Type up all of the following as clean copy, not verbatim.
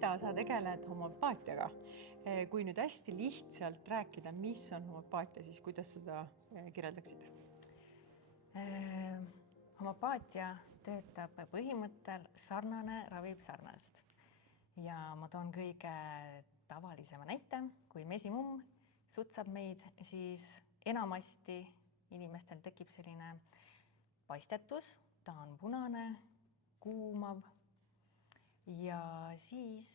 Anita, sa tegeled homöopaatiaga. Kui nüüd hästi lihtsalt rääkida, mis on homöopaatia, siis kuidas seda kirjeldaksid? Homöopaatia töötab põhimõttel sarnane ravib sarnast. Ja ma toon kõige tavalisema näite, kui mesimumm sutsab meid, siis enamasti inimestel tekib selline paistetus, ta on punane, kuumav ja siis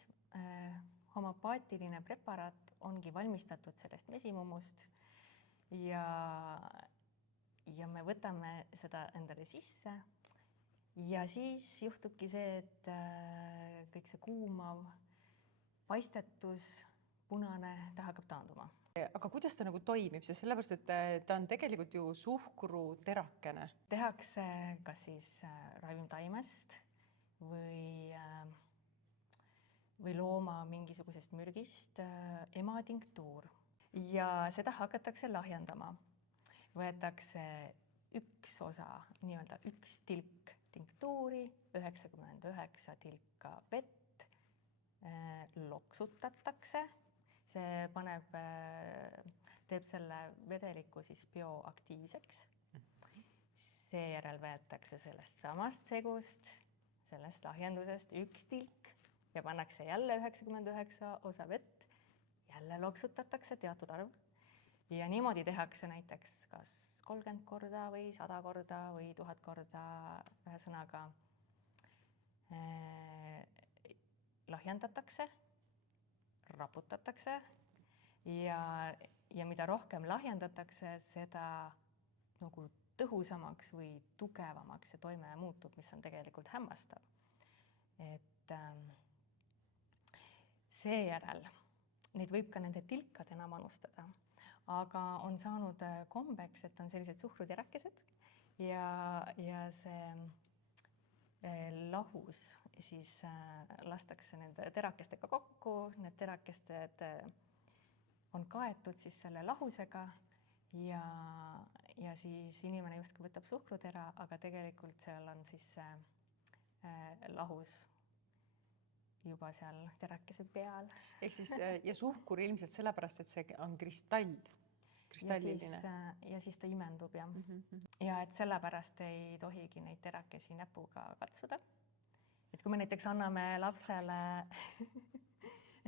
homöopaatiline preparaat ongi valmistatud sellest mesimummust ja me võtame seda endale sisse ja siis juhtubki see, et kõik see kuumav paistetus, punane, ta hakkab taanduma. Aga kuidas ta nagu toimib, sest sellepärast, et ta on tegelikult ju suhkruterakene. Tehakse kas siis ravimtaimest või looma mingisugusest mürgist ematinktuur ja seda hakatakse lahjendama. Võetakse üks osa, nii-öelda üks tilk tinktuuri, 99 tilka vett, loksutatakse, see teeb selle vedeliku siis bioaktiivseks. Seejärel võetakse sellest samast segust, sellest lahjendusest üks tilk ja pannakse jälle 99 osa vett, jälle loksutatakse teatud arv. Ja niimoodi tehakse näiteks kas 30 korda või 100 korda või 1000 korda, ühesõnaga lahjendatakse, raputatakse ja mida rohkem lahjendatakse, seda nagu tõhusamaks või tugevamaks see toime muutub, mis on tegelikult hämmastav. Et seejärel neid võib ka nende tilkadena manustada. Aga on saanud kombeks, et on sellised suhkruterakesed ja see lahus siis lastakse nende terakestega kokku, need terakesed on kaetud siis selle lahusega ja siis inimene justkui võtab suhkrutera, aga tegelikult seal on siis lahus juba seal terakese peal. Ehk siis ja suhkur ilmselt sellepärast, et see on kristalliline. Ja siis ta imendub jah. Ja et sellepärast ei tohigi neid terakesi näpuga katsuda. Et kui me näiteks anname lapsele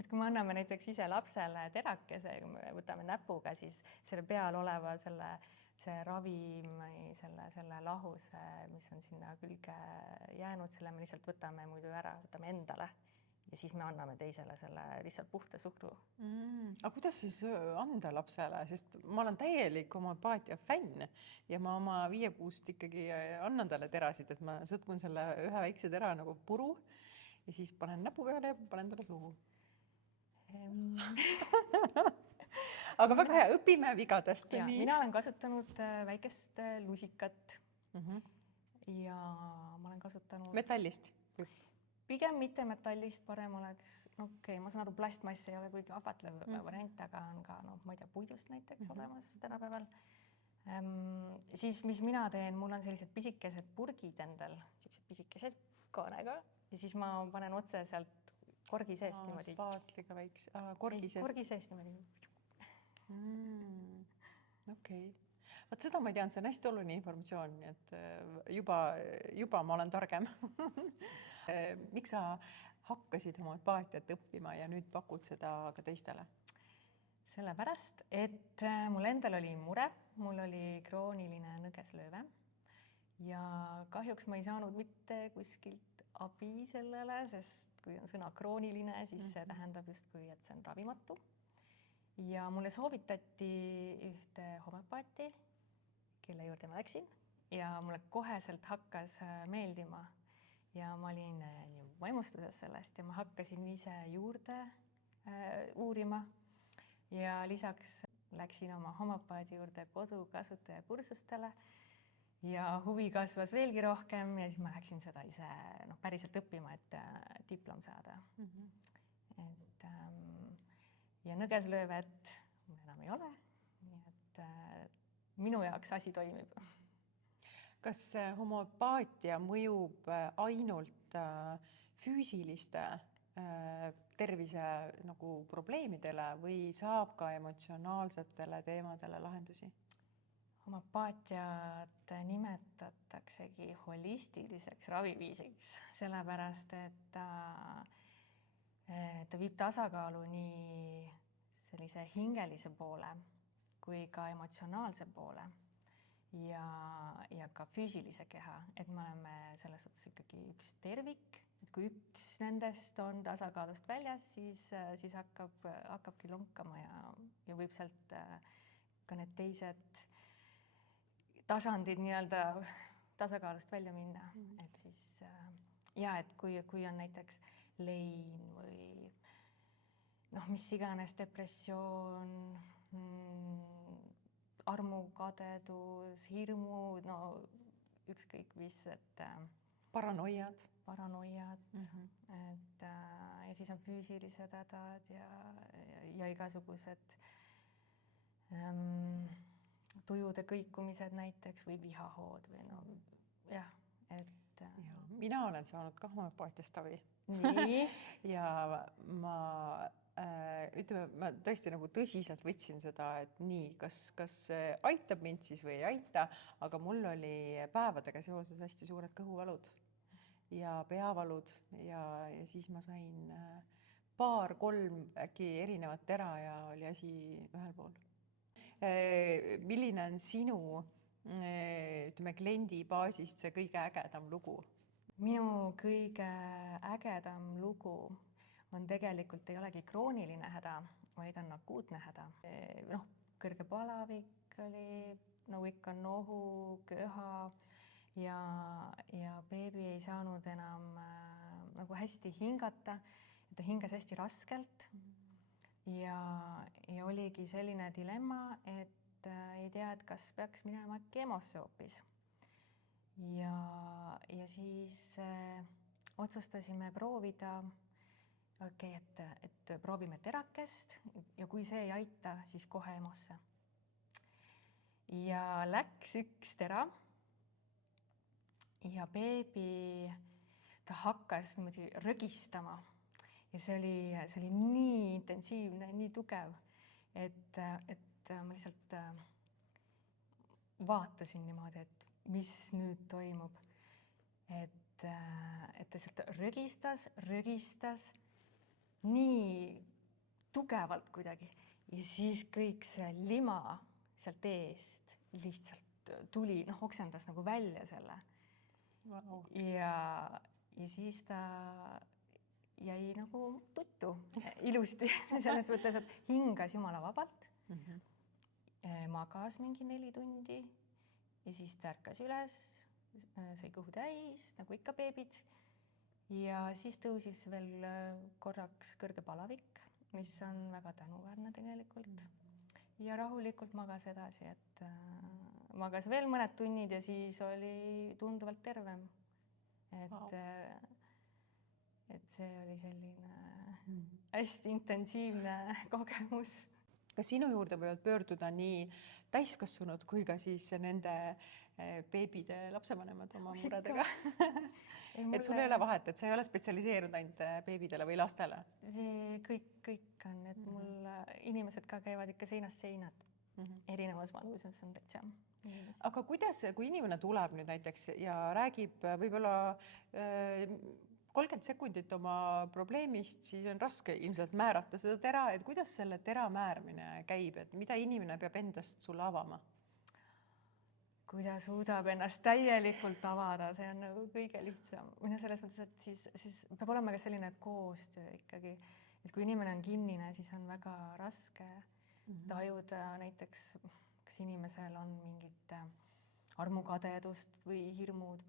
kui me anname näiteks ise lapsele terakese, kui me võtame näpuga, siis selle peal oleva see ravim, selle lahuse, mis on sinna külge jäänud, selle me lihtsalt võtame muidu ära, võtame endale. Ja siis me anname teisele selle lihtsalt puhta suhkru. Aga kuidas siis anda lapsele? Sest ma olen täielik homöopaatia fänn ja ma oma 5 kuust ikkagi annan talle terasid, et ma sõtkun selle ühe väikse tera nagu puru ja siis panen näpu peale ja panen talle suhu. Aga väga hea, õpime vigadest. Ja, mina olen kasutanud väikest lusikat ja ma olen kasutanud metallist? Pigem mitte metallist, parem oleks, ma saan aru, plastmass ei ole kuigi ahvatlev variant, aga on ka, ma ei tea, puidust näiteks olemas tänapäeval. Siis, mis mina teen, mul on sellised pisikesed purgid endal, pisikesed kaanega ja siis ma panen otse sealt korgi seest niimoodi. Spaatliga väikse, korgi seest? Korgi seest niimoodi. Okei. Vaat seda ma ei tean, see on hästi oluline informatsioon, et juba ma olen targem. Miks sa hakkasid homöopaatiat õppima ja nüüd pakud seda ka teistele? Sellepärast, et mul endal oli mure, mul oli krooniline nõgeslööve ja kahjuks ma ei saanud mitte kuskilt abi sellele, sest kui on sõna krooniline, siis see tähendab justkui, et see on ravimatu. Ja mulle soovitati ühte homöopaati, kelle juurde ma läksin ja mulle koheselt hakkas meeldima ja ma olin vaimustuses sellest ja ma hakkasin ise juurde uurima ja lisaks läksin oma homöopaadi juurde kodukasutaja kursustele ja huvi kasvas veelgi rohkem ja siis ma läksin seda ise päriselt õppima, et diplom saada. Et ja nõgeslöövet mul enam ei ole, nii et minu jaoks asi toimib. Kas homöopaatia mõjub ainult füüsiliste tervise nagu probleemidele või saab ka emotsionaalsetele teemadele lahendusi? Homopaatiat nimetataksegi holistiliseks raviviisiks, sellepärast et ta viib tasakaalu nii sellise hingelise poole kui ka emotsionaalse poole ja ka füüsilise keha, et me oleme selles suhtes ikkagi üks tervik, et kui üks nendest on tasakaalust väljas, siis hakkabki lonkama ja võib sealt ka need teised tasandid nii-öelda tasakaalust välja minna. Et siis et kui on näiteks lein või mis iganes depressioon, armukadedus, hirmud, ükskõik mis, et paranoiad, et ja siis on füüsilised hädad ja igasugused tujude kõikumised näiteks või vihahood või et mina olen saanud ka homopaatiast abi. Nii. Ja ma tõesti nagu tõsiselt võtsin seda, et nii, kas see aitab mind siis või ei aita, aga mul oli päevadega seoses hästi suured kõhuvalud ja peavalud ja siis ma sain 2-3 äkki erinevat tera ja oli asi ühel pool. Milline on sinu kliendi baasist see kõige ägedam lugu? Minu kõige ägedam lugu on tegelikult ei olegi krooniline häda, vaid on akuutne häda. Kõrge palavik oli, nagu ikka nohu, köha ja beebi ei saanud enam nagu hästi hingata, ta hingas hästi raskelt ja oligi selline dilemma, et ei tea, et kas peaks minema keemosse hoopis. Ja siis otsustasime proovida, et proovime terakest ja kui see ei aita, siis kohe EMO-sse. Ja läks üks tera ja beebi, ta hakkas niimoodi rögistama ja see oli nii intensiivne, nii tugev, et ma lihtsalt vaatasin niimoodi, et mis nüüd toimub, et ta sealt rögistas nii tugevalt kuidagi ja siis kõik see lima sealt eest lihtsalt tuli, oksendas nagu välja selle. Wow. Ja siis ta jäi nagu tuttu ilusti, selles mõttes, et hingas jumala vabalt, magas mingi 4 tundi ja siis ta ärkas üles, sai kõhu täis, nagu ikka beebid. Ja siis tõusis veel korraks kõrge palavik, mis on väga tänuväärne tegelikult. Ja rahulikult magas edasi, et magas veel mõned tunnid ja siis oli tunduvalt tervem. Et see oli selline hästi intensiivne kogemus. Kas sinu juurde võivad pöörduda nii täiskasvanud kui ka siis nende beebide lapsevanemad oma muredega? Et sul ei ole vahet, et sa ei ole spetsialiseerunud ainult beebidele või lastele? Kõik on, et mul inimesed ka käivad ikka seinast seinad erinevas vanuses on täitsa. Aga kuidas, kui inimene tuleb nüüd näiteks ja räägib võib-olla 30 sekundit oma probleemist, siis on raske ilmselt määrata seda tera, et kuidas selle tera määramine käib, et mida inimene peab endast sulle avama? Kui ta suudab ennast täielikult avada, see on nagu kõige lihtsam. Selles mõttes, et siis peab olema ka selline koostöö ikkagi, et kui inimene on kinnine, siis on väga raske tajuda näiteks, kas inimesel on mingit armukadedust või hirmud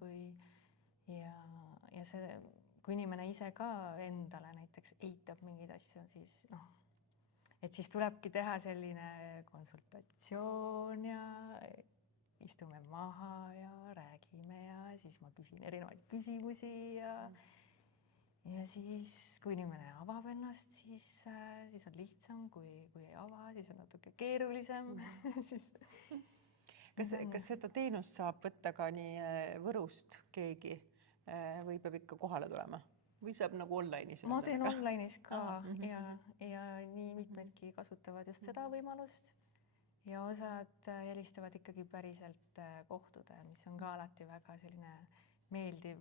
ja see, kui inimene ise ka endale näiteks eitab mingeid asju, siis tulebki teha selline konsultatsioon ja istume maha ja räägime ja siis ma küsin erinevaid küsimusi ja siis, kui inimene avab ennast, siis on lihtsam, kui ei ava, siis on natuke keerulisem. Kas seda teenust saab võtta ka nii Võrust keegi või peab ikka kohale tulema? või saab nagu online'is? Ma teen online'is ka ja nii mitmedki kasutavad just seda võimalust ja osad helistavad ikkagi päriselt kohtuda, mis on ka alati väga selline meeldiv.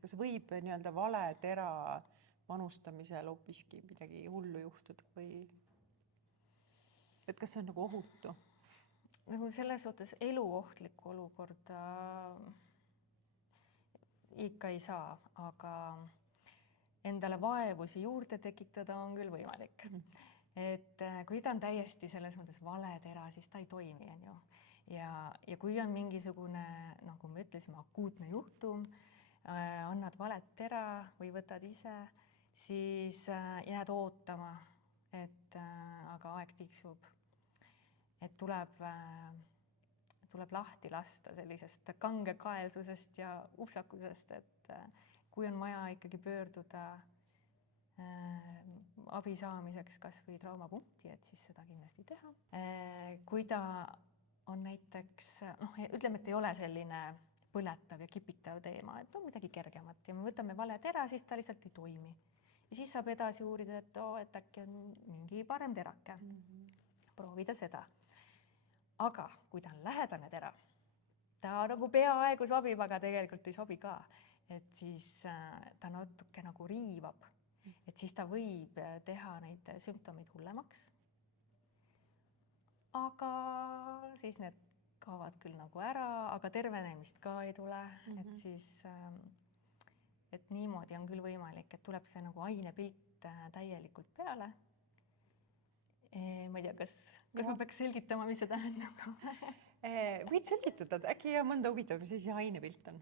Kas võib nii-öelda valetera manustamisel hoopiski midagi hullu juhtuda või et kas see on nagu ohutu? Nagu selles suhtes eluohtlikku olukorda ikka ei saa, aga endale vaevusi juurde tekitada on küll võimalik. Et kui ta on täiesti selles mõttes valetera, siis ta ei toimi, on ju. Ja kui on mingisugune, nagu me ütlesime, akuutne juhtum, annad valet tera või võtad ise, siis jääd ootama, et aga aeg tiksub. Et tuleb lahti lasta sellisest kangekaelsusest ja upsakusest, et kui on vaja ikkagi pöörduda abi saamiseks kas või traumapunkti, et siis seda kindlasti teha. Kui ta on näiteks, ütleme, et ei ole selline põletav ja kipitav teema, et on midagi kergemat ja me võtame vale tera, siis ta lihtsalt ei toimi. Ja siis saab edasi uurida, et äkki on mingi parem terake. Proovida seda. Aga kui ta on lähedane tera, ta nagu peaaegu sobib, aga tegelikult ei sobi ka, et siis ta natuke nagu riivab, et siis ta võib teha neid sümptomeid hullemaks. Aga siis need kaovad küll nagu ära, aga tervenemist ka ei tule, et siis et niimoodi on küll võimalik, et tuleb see nagu ainepilt täielikult peale. Ma ei tea, kas ma peaks selgitama, mis see tähendab? Võid selgitada, äkki mõnda huvitav, mis see ainepilt on?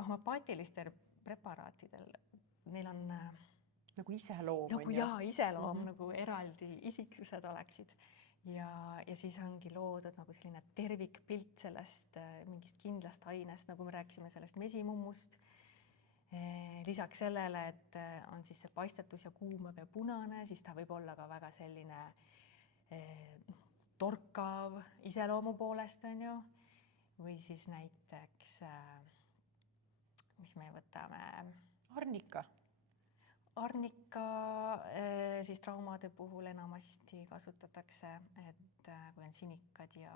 Homopaatilistel preparaatidel, neil on nagu iseloom, nagu iseloom, nagu eraldi isiksused oleksid. Ja siis ongi loodud nagu selline tervikpilt sellest mingist kindlast ainest, nagu me rääkisime sellest mesimummust. Lisaks sellele, et on siis see paistetus ja kuumav ja punane, siis ta võib olla ka väga selline torkav iseloomu poolest, on ju. Või siis näiteks, mis me võtame? Arnika siis traumade puhul enamasti kasutatakse, et kui on sinikad ja...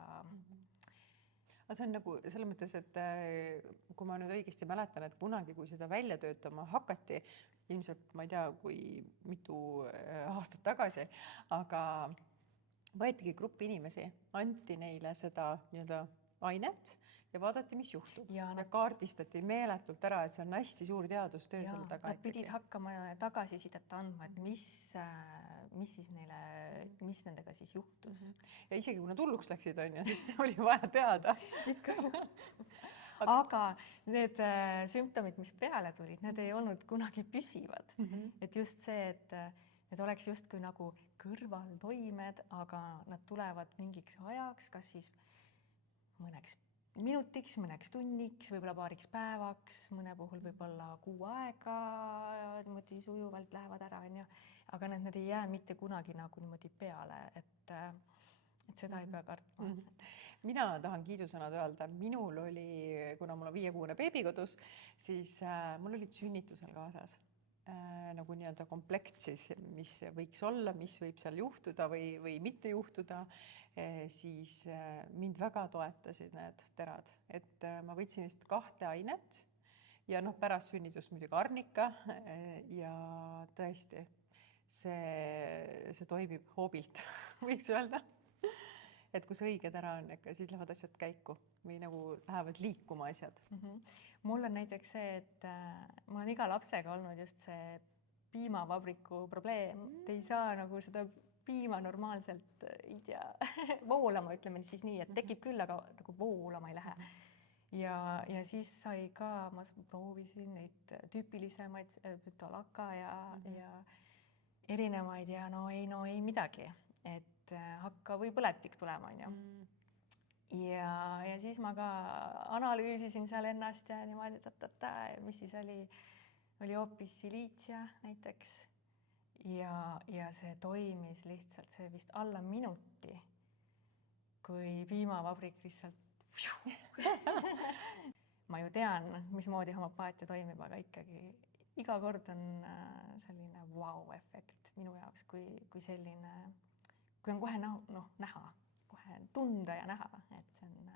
Aga see on nagu selles mõttes, et kui ma nüüd õigesti mäletan, et kunagi, kui seda välja töötama hakati, ilmselt ma ei tea, kui mitu aastat tagasi, aga võetigi grupp inimesi, anti neile seda nii-öelda ainet ja vaadati, mis juhtub. Ja kaardistati meeletult ära, et see on hästi suur teadustöö selle taga. Nad pidid hakkama tagasisidet andma, et mis nendega siis juhtus. Ja isegi kui nad hulluks läksid, on ju, siis oli vaja teada. Aga need sümptomid, mis peale tulid, need ei olnud kunagi püsivad. Et just see, et need oleks justkui nagu kõrvaltoimed, aga nad tulevad mingiks ajaks, kas siis mõneks minutiks, mõneks tunniks, võib-olla paariks päevaks, mõne puhul võib-olla kuu aega niimoodi sujuvalt lähevad ära, on ju. Aga need ei jää mitte kunagi nagu niimoodi peale, et seda ei pea kartma. Mina tahan kiidusõnad öelda. Minul oli, kuna mul on 5-kuune beebi kodus, siis mul olid sünnitusel kaasas nagu nii-öelda komplekt siis, mis võiks olla, mis võib seal juhtuda või mitte juhtuda, siis mind väga toetasid need terad. Et ma võtsin vist 2 ainet ja pärast sünnitust muidugi arnika ja tõesti, see toimib hoobilt, võiks öelda. Et kus õige tera on, siis lähevad asjad käiku või nagu lähevad liikuma asjad. Mul on näiteks see, et mul on iga lapsega olnud just see piimavabriku probleem. Te ei saa nagu seda piima normaalselt, ei tea, voolama, ütleme siis nii, et tekib küll, aga nagu voolama ei lähe. Ja siis sai ka, ma proovisin neid tüüpilisemaid bütolaka ja erinevaid ja no ei midagi, et hakka või põletik tulema, on ju. Ja siis ma ka analüüsisin seal ennast ja niimoodi, mis siis oli hoopis siliitsia näiteks. Ja see toimis lihtsalt, see vist alla minuti, kui piimavabrik lihtsalt ma ju tean, mismoodi homöopaatia toimib, aga ikkagi iga kord on selline vau-efekt minu jaoks, kui selline, kui on kohe näha, kohe tunda ja näha, et see on